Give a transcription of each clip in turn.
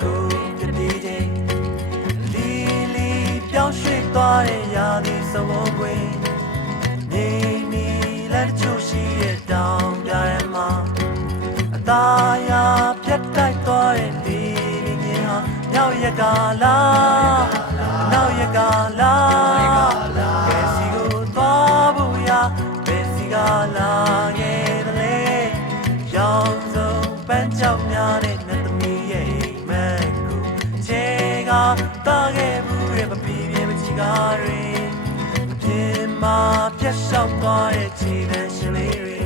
ကိုပြပြချင်းလီလီပြောင်းရွှေ့သွားတဲ့ရာသီစဝန်းကွင်းနေမီလက်ချို့ရှိတဲ့တောင်ပြရဲမှာအသားရပြတ်တိုက်သွားတဲ့လေမြင်ဟာနောက်ရကလားနောက်ရကလားဘယ်စီကိုသွားဖို့ရဘယ်စီကလာခဲ့တယ်လဲရောင်စုံပန်းကြောင်များနဲ့နှစ်သမီးရဲ့အိမ်မက်ကိုခြေကတားခဲ့မှုရဲ့မပြီးပြင်းမချီကားတွေအပြင်မှာပြတ်လျှောက်သွားတဲ့ခြေတန်းရှင်လေးတွေ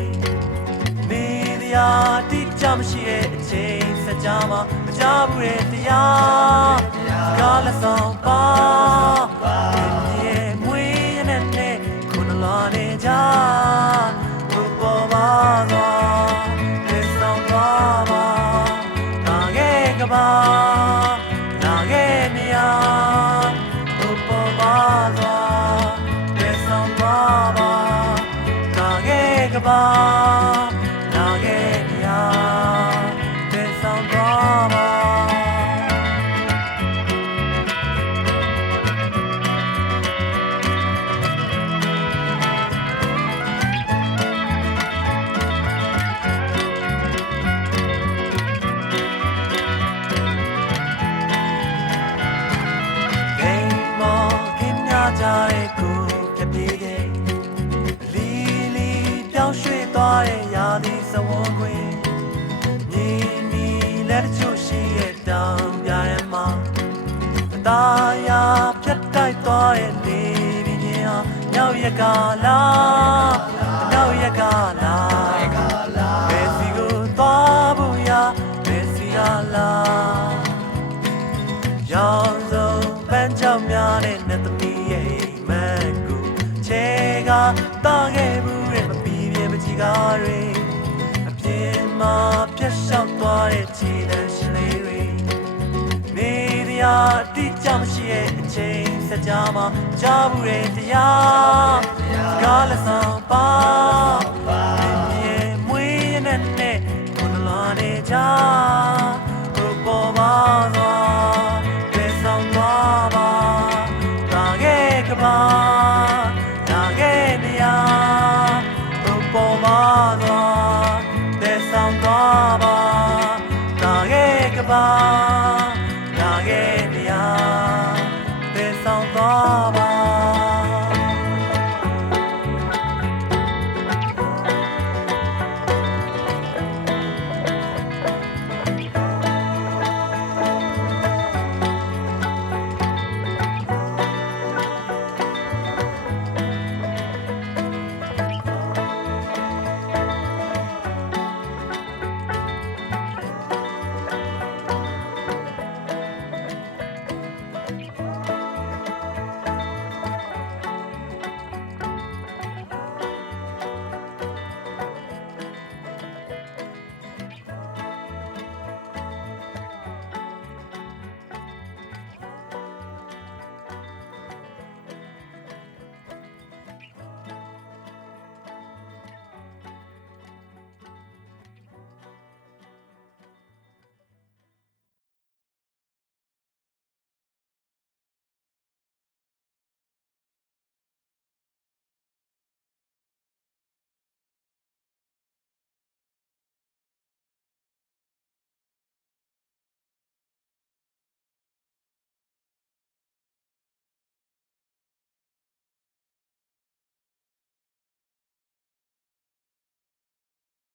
နေတရားတိကျမရှိတဲ့အချိန်စကြမှာမကြဘူးတဲ့တရားကားလက်ဆောင်ပါရဲ့မွေးရတဲ့ခုနလာနေကြဘုပေါ်ပါသွားလက်ဆောင်ပါပါနာခဲ့ကပါနာခဲ့နေရဘုပေါ်ပါသွားလက်ဆောင်ပါပါနာခဲ့ကပါနာခဲ့နေရလက်ဆောင်ပါပါကြတဲ့ကိုပြပြချင်းလီလီပြောင်းရွှေ့သွားတဲ့ရာသီစဝန်းကွင်းမြင်းမီလက်ချို့ရှိတဲ့တောင်ပြရဲမှာအသားရပြတ်တိုက်သွားတဲ့လေပြင်းဟာနောက်ရကလားနောက်ရကလားဘယ်စီကိုသွားဖို့ရဘယ်စီကလားရောင်စုံပန်းကြောင်များတဲ့နှစ်သမီးတားခဲ့ဘူးရဲ့မပြီးပြမချီကားတွေအပြင်မှာပြတ်လျှောက်သွားတဲ့ခြေတန်းရှင်လေးတွေနေတရားအတိကျမရှိတဲ့အချိန်စကြမှာကြားဘူးတဲ့တရားကားလက်ဆောင်ပါမြေမွေးရတဲ့ခုနလာနေကြဘုပေါ်ပါသွားလက်ဆောင်သွားပါတာခဲ့ကပါပေါ်ပါသွားတဲ့ဆောင်သွားပါတာရဲ့ကပါ